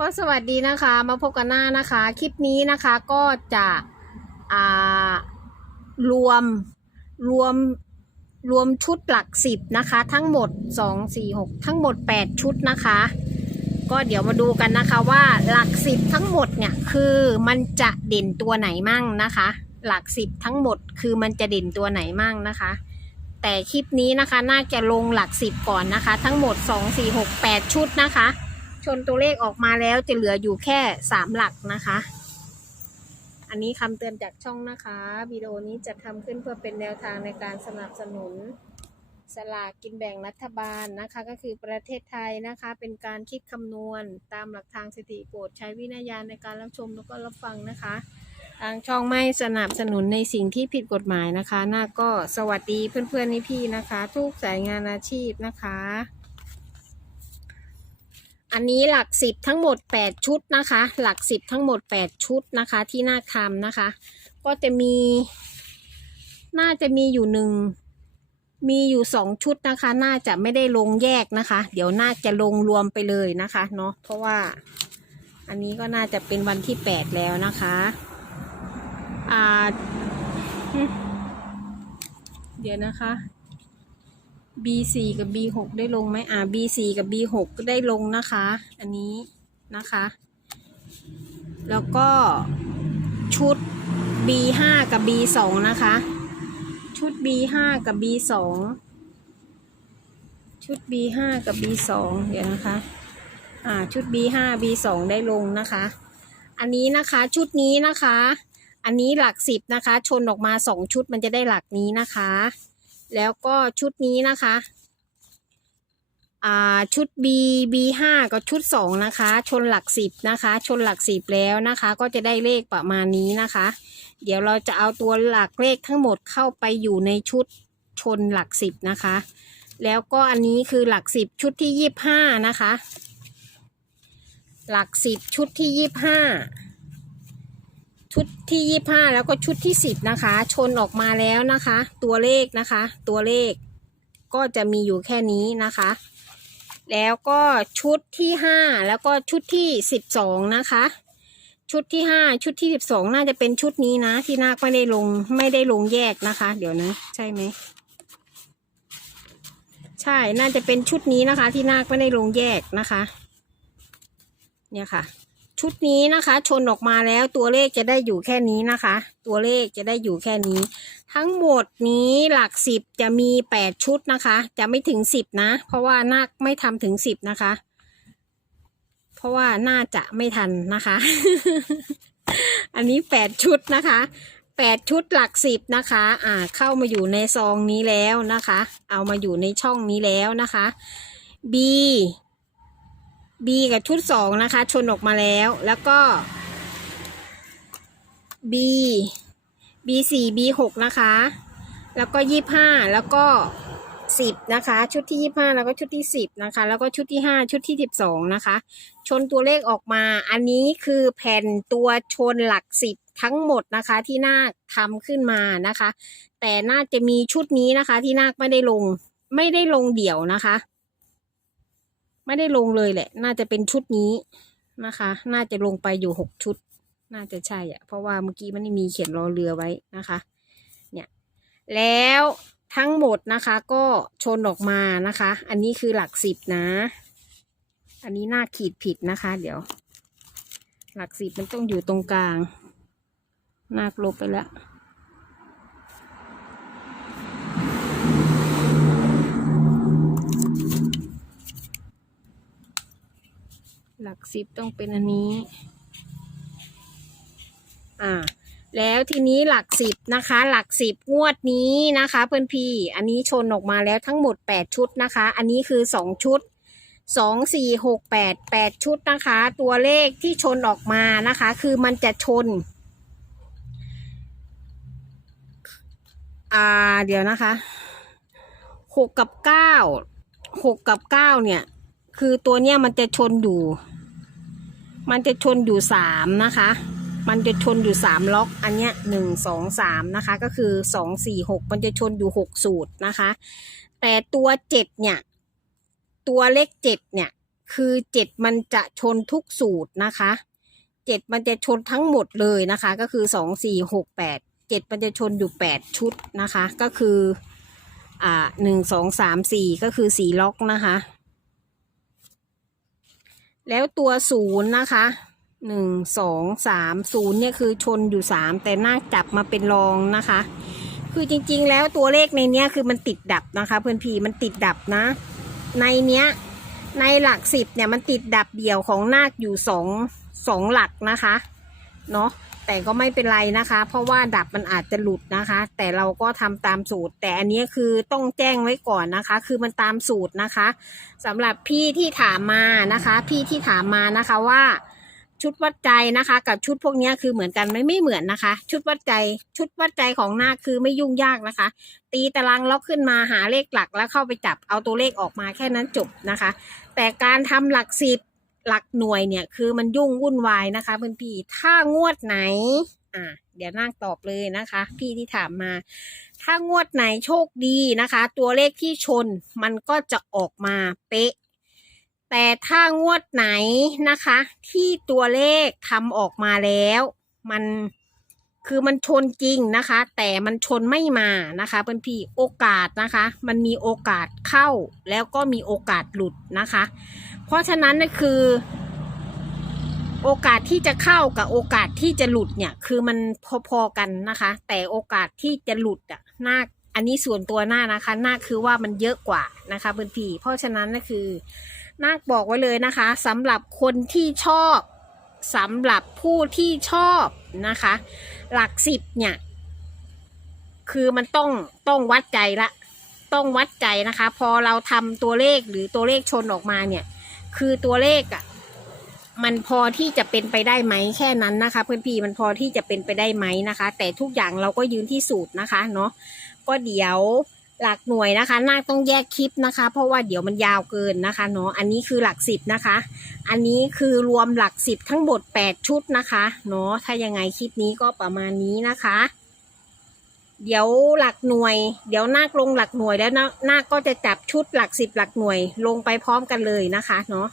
ก็สวัสดีนะคะมาพบกันหน้านะคะ คลิปนี้นะคะก็จะอ่ารวมรวมรวมชุดหลักสิบนะคะ ทั้งหมดสองสี่หกทั้งหมดแปดชุดนะคะ ก็เดี๋ยวมาดูกันนะคะว่าหลักสิบทั้งหมดเนี่ยคือมันจะเด่นตัวไหนมั่งนะคะ หลักสิบทั้งหมดคือมันจะเด่นตัวไหนมั่งนะคะ แต่คลิปนี้นะคะน่าจะลงหลักสิบก่อนนะคะ ทั้งหมดสองสี่หกแปดชุดนะคะ ชนตัวเลขออกมาแล้วจะเหลืออยู่แค่สามหลักนะคะ อันนี้คำเตือนจากช่องนะคะวิดีโอนี้จะทำขึ้นเพื่อเป็นแนวทางในการสนับสนุนสลากกินแบ่งรัฐบาลนะคะ ก็คือประเทศไทยนะคะ เป็นการคิดคำนวณตามหลักทางสถิติโปรดใช้วินัยญาณในการรับชมแล้วก็รับฟังนะคะ ทางช่องไม่สนับสนุนในสิ่งที่ผิดกฎหมายนะคะน่าก็สวัสดีเพื่อนๆนี่พี่นะคะ ทุกสายงานอาชีพนะคะ อันนี้หลักสิบทั้งหมด 8 ชุดนะคะ หลักสิบทั้งหมด 8 ชุดนะคะ ที่น่าทำนะคะ ก็จะมี น่าจะมีอยู่หนึ่งมีอยู่สองชุดนะคะ น่าจะไม่ได้ลงแยกนะคะ เดี๋ยวน่าจะลงรวมไปเลยนะคะเนาะเพราะว่าอันนี้ก็น่าจะเป็นวันที่แปดแล้วนะคะอ่าเดี๋ยวนะคะ B4 กับ B6 ได้ลงไหมอ่า B4 กับ B6 ก็ได้ลงนะคะ อันนี้นะคะ แล้วก็ชุด B5 กับ B2 นะคะ ชุด B5 กับ B2 ชุด B5 กับ B2 เดี๋ยวนะคะ อ่า ชุด B5 B2 ได้ลงนะคะ อันนี้นะคะ ชุดนี้นะคะ อันนี้หลักสิบนะคะ ชนออกมาสองชุดมันจะได้หลักนี้นะคะ แล้วก็ชุดนี้นะคะอ่าชุด B B ห้ากับชุดสองนะคะ ชนหลักสิบนะคะ ชนหลักสิบแล้วนะคะ ก็จะได้เลขประมาณนี้นะคะ เดี๋ยวเราจะเอาตัวหลักเลขทั้งหมดเข้าไปอยู่ในชุดชนหลักสิบนะคะ แล้วก็อันนี้คือหลักสิบชุดที่ยี่บห้านะคะ หลักสิบชุดที่ยี่บห้า ชุดที่ยี่ห้าแล้วก็ชุดที่สิบนะคะ ชนออกมาแล้วนะคะ ตัวเลขนะคะ ตัวเลขก็จะมีอยู่แค่นี้นะคะ แล้วก็ชุดที่ห้าแล้วก็ชุดที่สิบสองนะคะ ชุดที่ห้าชุดที่สิบสองน่าจะเป็นชุดนี้นะ ที่นาคไม่ได้ลงไม่ได้ลงแยกนะคะ เดี๋ยวนะใช่ไหมใช่น่าจะเป็นชุดนี้นะคะ ที่นาคไม่ได้ลงแยกนะคะ เนี่ยค่ะ ชุดนี้นะคะ ชนออกมาแล้วตัวเลขจะได้อยู่แค่นี้นะคะ ตัวเลขจะได้อยู่แค่นี้ ทั้งหมดนี้หลักสิบจะมีแปดชุดนะคะ จะไม่ถึงสิบนะ เพราะว่านาคไม่ทำถึงสิบนะคะ เพราะว่าน่าจะไม่ทันนะคะ อันนี้แปดชุดนะคะแปดชุดหลักสิบนะคะ อ่า เข้ามาอยู่ในซองนี้แล้วนะคะ เอามาอยู่ในช่องนี้แล้วนะคะ B B กับชุดสองนะคะ ชนออกมาแล้ว แล้วก็ B B สี่ B หกนะคะ แล้วก็ยี่ห้าแล้วก็สิบนะคะ ชุดที่ยี่ห้าแล้วก็ชุดที่สิบนะคะ แล้วก็ชุดที่ห้าชุดที่สิบสองนะคะ ชนตัวเลขออกมา อันนี้คือแผ่นตัวชนหลักสิบทั้งหมดนะคะที่นาคทำขึ้นมานะคะ แต่น่าจะมีชุดนี้นะคะที่นาคไม่ได้ลง ไม่ได้ลงเดี่ยวนะคะ ไม่ได้ลงเลยแหละ น่าจะเป็นชุดนี้นะคะ น่าจะลงไปอยู่หกชุด น่าจะใช่อะเพราะว่าเมื่อกี้มันมีเขียนรอเรือไว้นะคะ เนี่ย แล้วทั้งหมดนะคะก็ชนออกมานะคะ อันนี้คือหลักสิบนะ อันนี้น่าขีดผิดนะคะ เดี๋ยว หลักสิบมันต้องอยู่ตรงกลางนาคลบไปแล้ว หลักสิบต้องเป็นอันนี้ อ่า แล้วทีนี้หลักสิบนะคะ หลักสิบงวดนี้นะคะ เพื่อนพี่ อันนี้ชนออกมาแล้วทั้งหมดแปดชุดนะคะ อันนี้คือสองชุดสองสี่หกแปดแปดชุดนะคะ ตัวเลขที่ชนออกมานะคะ คือมันจะชน อ่า เดี๋ยวนะคะหกกับเก้าหกกับเก้าเนี่ย คือตัวเนี้ยมันจะชนอยู่ มันจะชนอยู่สามนะคะ มันจะชนอยู่สามล็อก อันเนี้ยหนึ่งสองสามนะคะ ก็คือสองสี่หกมันจะชนอยู่หกสูตรนะคะ แต่ตัวเจ็ดเนี่ย ตัวเลขเจ็ดเนี่ย คือเจ็ดมันจะชนทุกสูตรนะคะเจ็ดมันจะชนทั้งหมดเลยนะคะ ก็คือสองสี่หกแปดเจ็ดมันจะชนอยู่แปดชุดนะคะ ก็คืออ่าหนึ่งสองสามสี่ก็คือสี่ล็อกนะคะ แล้วตัวศูนย์นะคะหนึ่งสองสามศูนย์เนี่ยคือชนอยู่สามแต่น่าจับมาเป็นรองนะคะ คือจริงๆ แล้วตัวเลขในเนี้ยคือมันติดดับนะคะ เพื่อนพี่มันติดดับนะ ในเนี้ย ในหลักสิบเนี่ยมันติดดับเดี่ยวของนาคอยู่สองสองหลักนะคะ เนาะ แต่ก็ไม่เป็นไรนะคะ เพราะว่าดับมันอาจจะหลุดนะคะ แต่เราก็ทำตามสูตร แต่อันนี้คือต้องแจ้งไว้ก่อนนะคะ คือมันตามสูตรนะคะสำหรับพี่ที่ถามมานะคะ พี่ที่ถามมานะคะว่าชุดวัดใจนะคะ กับชุดพวกนี้คือเหมือนกันไม่ไม่เหมือนนะคะ ชุดวัดใจ ชุดวัดใจของหน้าคคือไม่ยุ่งยากนะคะ ตีตารางล็อกขึ้นมาหาเลขหลักแล้วเข้าไปจับเอาตัวเลขออกมาแค่นั้นจบนะคะ แต่การทำหลักสิบ หลักหน่วยเนี่ยคือมันยุ่งวุ่นวายนะคะเพื่อนพี่ถ้างวดไหน อ่าเดี๋ยวนั่งตอบเลยนะคะ พี่ที่ถามมา ถ้างวดไหนโชคดีนะคะ ตัวเลขที่ชนมันก็จะออกมาเป๊ะ แต่ถ้างวดไหนนะคะ ที่ตัวเลขทำออกมาแล้ว มันคือมันชนจริงนะคะ แต่มันชนไม่มานะคะเพื่อนพี่โอกาสนะคะ มันมีโอกาสเข้าแล้วก็มีโอกาสหลุดนะคะ เพราะฉะนั้นนะคือ โอกาสที่จะเข้ากับโอกาสที่จะหลุดเนี่ย คือมันพอๆกันนะคะ แต่โอกาสที่จะหลุดอะน่าอันนี้ส่วนตัวหน้านะคะหน้าคือว่ามันเยอะกว่านะคะเพื่อนพี่เพราะฉะนั้นนะคือนาคบอกไว้เลยนะคะสำหรับคนที่ชอบสำหรับผู้ที่ชอบนะคะ หลักสิบเนี่ย คือมันต้องต้องวัดใจละ ต้องวัดใจนะคะ พอเราทำตัวเลขหรือตัวเลขชนออกมาเนี่ย คือตัวเลขอะ่ะ มันพอที่จะเป็นไปได้ไหมแค่นั้นนะคะ เพื่อนพี่มันพอที่จะเป็นไปได้ไหมนะคะ แต่ทุกอย่างเราก็ยืนที่สูตรนะคะ เนาะก็เดี๋ยวหลักหน่วยนะคะนาคต้องแยกคลิปนะคะ เพราะว่าเดี๋ยวมันยาวเกินนะคะเนาะอันนี้คือหลักสิบนะคะ อันนี้คือรวมหลักสิบทั้งหมดแปดชุดนะคะเนาะถ้ายังไงคลิปนี้ก็ประมาณนี้นะคะ เดี๋ยวหลักหน่วย เดี๋ยวนาคลงหลักหน่วยแล้วนานาคก็จะจับชุดหลักสิบหลักหน่วยลงไปพร้อมกันเลยนะคะเนาะ